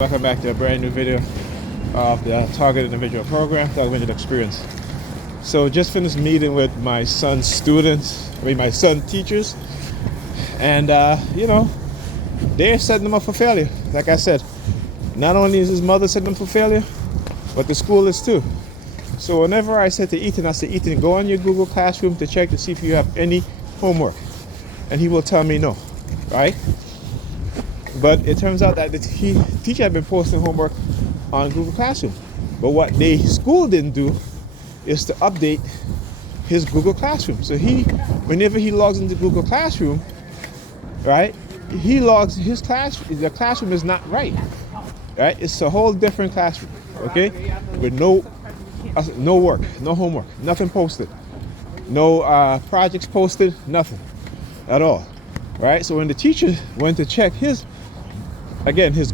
Welcome back to a brand new video of the Target Individual Program, Target Individual Experience. So just finished meeting with my son's students, my son's teachers, and they're setting them up for failure. Like I said, not only is his mother setting them for failure, but the school is too. So whenever I said to Ethan, I said, Ethan, go on your Google Classroom to check to see if you have any homework. And he will tell me no, right? But it turns out that the teacher had been posting homework on Google Classroom. But what the school didn't do is to update his Google Classroom. So whenever he logs into Google Classroom, right, he logs his class. The classroom is not right. Right? It's a whole different classroom. Okay, with no work, no homework, nothing posted, no projects posted, nothing at all. Right? So when the teacher went to check his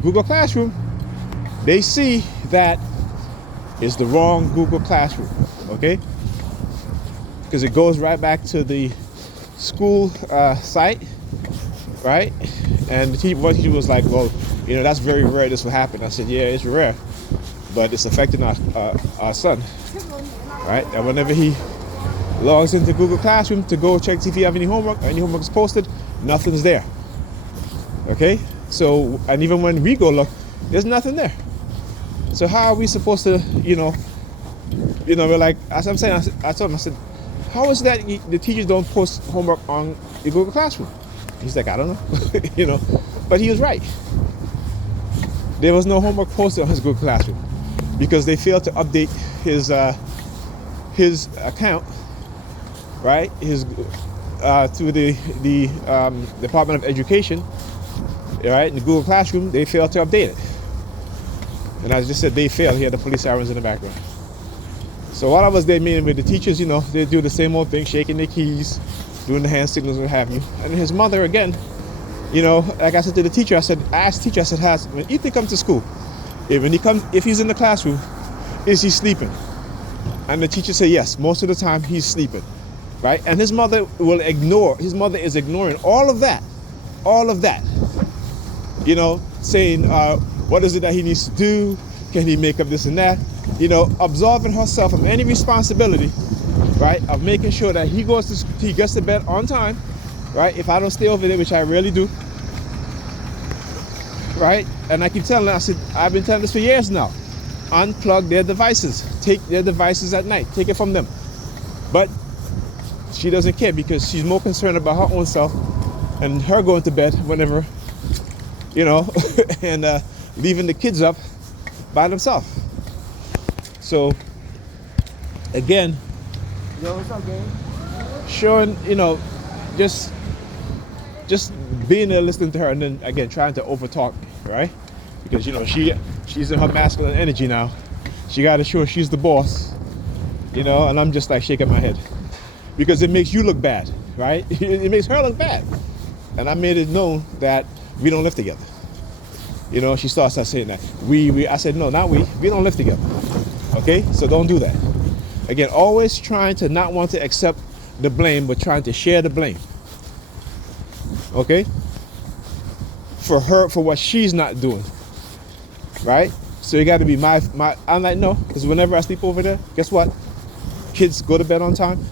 Google Classroom, they see that it's the wrong Google Classroom, okay? Because it goes right back to the school site, right? And one teacher was like, well, that's very rare this will happen. I said, yeah, it's rare, but it's affecting our son, right? And whenever he logs into Google Classroom to go check to see if you have any homework, or any homework is posted, nothing's there, okay? So, and even when we go look, there's nothing there. So how are we supposed to, we're like, as I'm saying, I told him, I said, how is that the teachers don't post homework on the Google Classroom? He's like, I don't know, but he was right. There was no homework posted on his Google Classroom because they failed to update his account, right? To the Department of Education. Right, in the Google Classroom, they failed to update it. And I just said they failed. He had the police sirens in the background. So while I was there meeting with the teachers, they do the same old thing, shaking their keys, doing the hand signals, what have you. And his mother, again, like I said to the teacher, I asked the teacher, when Ethan comes to school, if he's in the classroom, is he sleeping? And the teacher said, yes, most of the time he's sleeping, right? And his mother is ignoring all of that, saying, what is it that he needs to do? Can he make up this and that? Absolving herself from any responsibility, right, of making sure that he gets to bed on time, right? If I don't stay over there, which I rarely do, right? And I keep telling her, I said, I've been telling this for years now. Unplug their devices. Take their devices at night. Take it from them. But she doesn't care because she's more concerned about her own self and her going to bed whenever, and leaving the kids up by themselves. So, again, What's up, gang? showing, just being there listening to her, and then again trying to overtalk, right? Because she's in her masculine energy now. She got to show she's the boss, and I'm just like shaking my head because it makes you look bad, right? It makes her look bad, and I made it known that we don't live together. She starts saying that we. I said no, not we. We don't live together. Okay, so don't do that. Again, always trying to not want to accept the blame, but trying to share the blame. Okay, for what she's not doing. Right? So you got to be my. I'm like no, because whenever I sleep over there, guess what? Kids go to bed on time.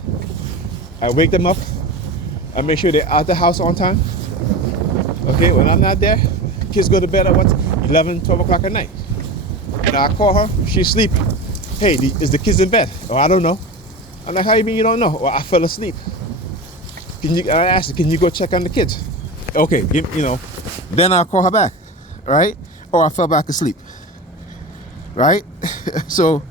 I wake them up. I make sure they're out the house on time. Okay, when I'm not there, kids go to bed at 11, 12 o'clock at night. And I call her, she's sleeping. Hey, is the kids in bed? Oh, I don't know. I'm like, how you mean you don't know? Well, I fell asleep. I asked her, can you go check on the kids? Okay, then I'll call her back, right? Or I fell back asleep, right? So,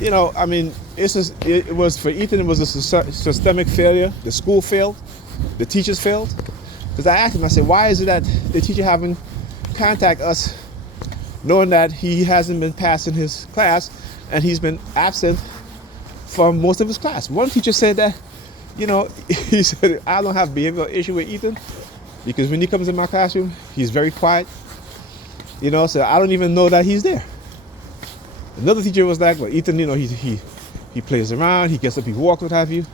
it was for Ethan, it was a systemic failure. The school failed. The teachers failed. Because I asked him, I said, why is it that the teacher haven't contacted us knowing that he hasn't been passing his class and he's been absent from most of his class? One teacher said that, he said, I don't have behavioral issue with Ethan because when he comes in my classroom, he's very quiet, so I don't even know that he's there. Another teacher was like, well, Ethan, he plays around, he gets up, he walks, what have you.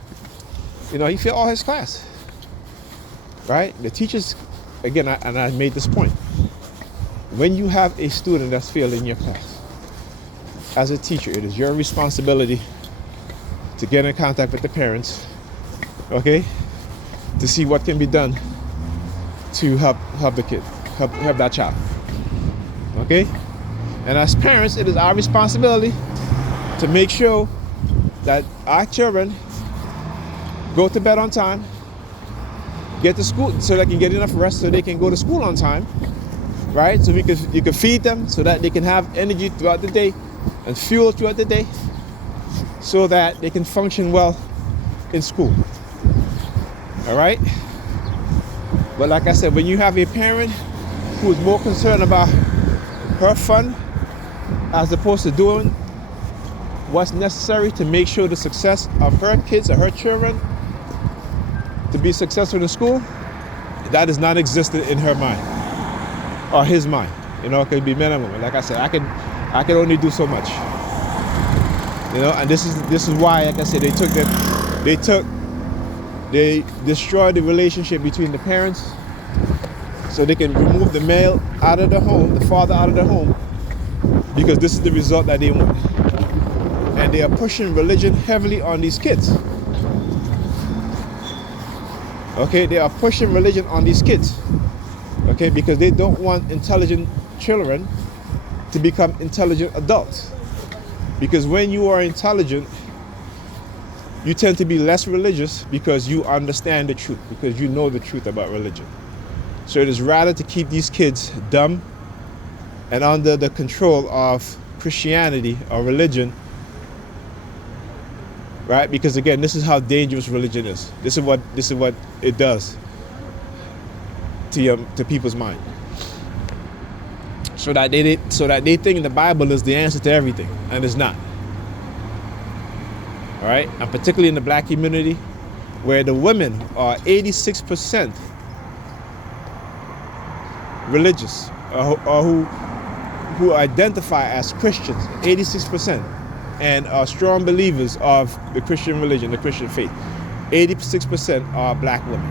He failed all his class. Right? The teachers, again, I made this point. when you have a student that's failed in your class, as a teacher, it is your responsibility to get in contact with the parents, okay, to see what can be done to help the kid, help that child, okay? And as parents, it is our responsibility to make sure that our children go to bed on time, get to school so they can get enough rest so they can go to school on time, right? So you can feed them so that they can have energy throughout the day and fuel throughout the day so that they can function well in school, all right? But like I said, when you have a parent who is more concerned about her fun as opposed to doing what's necessary to make sure the success of her kids or her children to be successful in school, that is not existent in her mind or his mind. You know, it could be minimum. Like I said, I can only do so much. You know, and this is why, like I said, they destroyed the relationship between the parents so they can remove the male out of the home, the father out of the home, because this is the result that they want. And they are pushing religion heavily on these kids. Okay, they are pushing religion on these kids. Okay, because they don't want intelligent children to become intelligent adults. Because when you are intelligent, you tend to be less religious because you understand the truth, because you know the truth about religion. So it is rather to keep these kids dumb and under the control of Christianity or religion, right? Because again, this is how dangerous religion is. This is what it does to people's mind. So that they think the Bible is the answer to everything, and it's not. All right, and particularly in the black community, where the women are 86% religious, or who identify as Christians, 86%, and are strong believers of the Christian religion, the Christian faith. 86% are black women,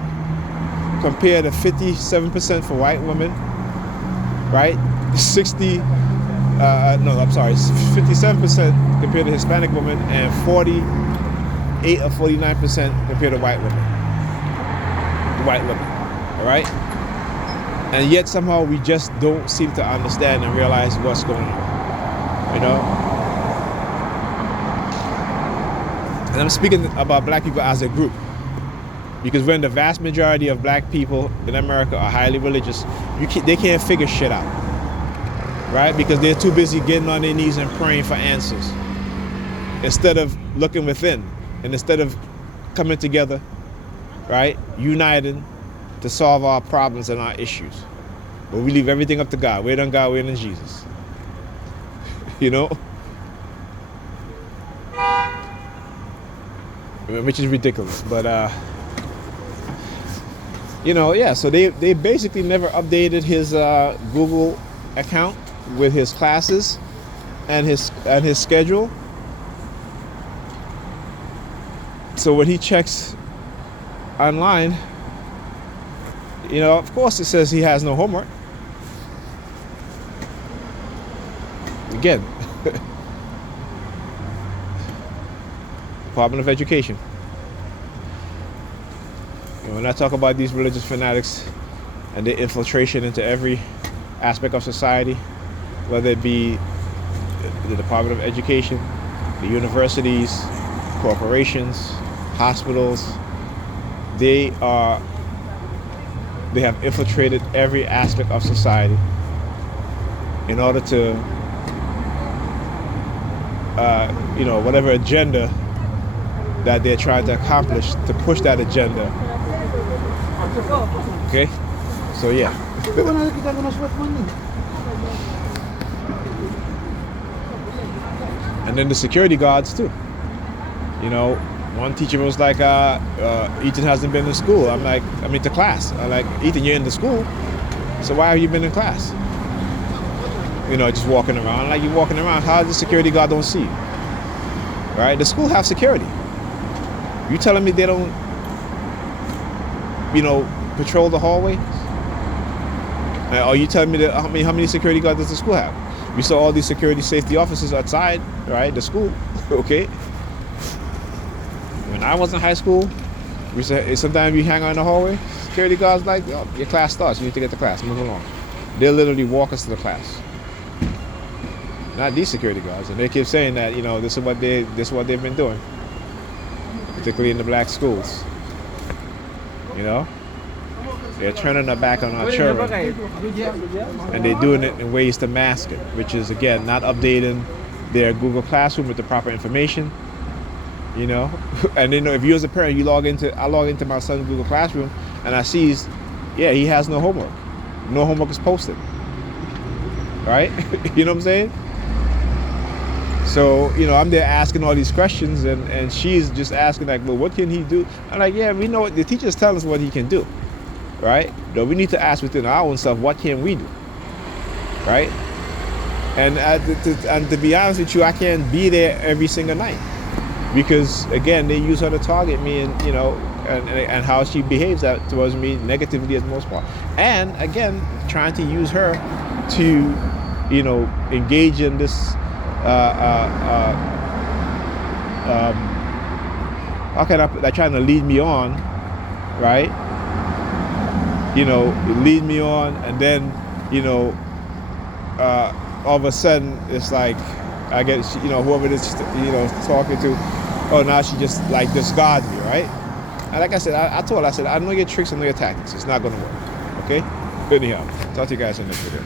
compared to 57% for white women, right? 57% compared to Hispanic women, and 48 or 49% compared to white women. All right? And yet somehow we just don't seem to understand and realize what's going on, you know? And I'm speaking about black people as a group, because when the vast majority of black people in America are highly religious, they can't figure shit out, right? Because they're too busy getting on their knees and praying for answers instead of looking within, and instead of coming together, right, uniting to solve our problems and our issues. But we leave everything up to God. Wait on God, wait on Jesus. You know? Which is ridiculous. But, you know, yeah, so they basically never updated his Google account with his classes and his schedule. So when he checks online, you know, of course it says he has no homework. Again, Department of Education. You know, when I talk about these religious fanatics and their infiltration into every aspect of society, whether it be the Department of Education, the universities, corporations, hospitals, they have infiltrated every aspect of society in order to, you know, whatever agenda that they're trying to accomplish, to push that agenda. Okay? So yeah. And then the security guards too. You know, one teacher was like, Ethan hasn't been to school. To class. I'm like, Ethan, you're in the school, so why have you been in class? You know, just walking around. Like, you're walking around, how the security guard don't see you? Right? The school have security. You telling me they don't, you know, patrol the hallway? Are you telling me that how many security guards does the school have? We saw all these security safety officers outside, right? The school, okay. When I was in high school, we said sometimes you hang out in the hallway. Security guards like, oh, your class starts. You need to get to class. Move along. They'll literally walk us to the class. Not these security guards, and they keep saying that this is what they've been doing, particularly in the black schools. They're turning their back on our children, and they're doing it in ways to mask it, which is again not updating their Google Classroom with the proper information. And if you as a parent, I log into my son's Google Classroom, and I see, he has no homework. No homework is posted. Right? You know what I'm saying? So, I'm there asking all these questions, and she's just asking like, well, what can he do? I'm like, yeah, we know the teachers tell us what he can do, right? But we need to ask within our own self, what can we do, right? And to be honest with you, I can't be there every single night because, again, they use her to target me, and how she behaves towards me negatively at the most part. And again, trying to use her to, engage in this. How can they're trying to lead me on, right? Lead me on, and then, all of a sudden it's like I get, whoever it is, talking to, oh, now she just like discards me, right? And like I said, I told her, I know your tricks, I know your tactics. It's not going to work, okay? Anyhow, talk to you guys in this video.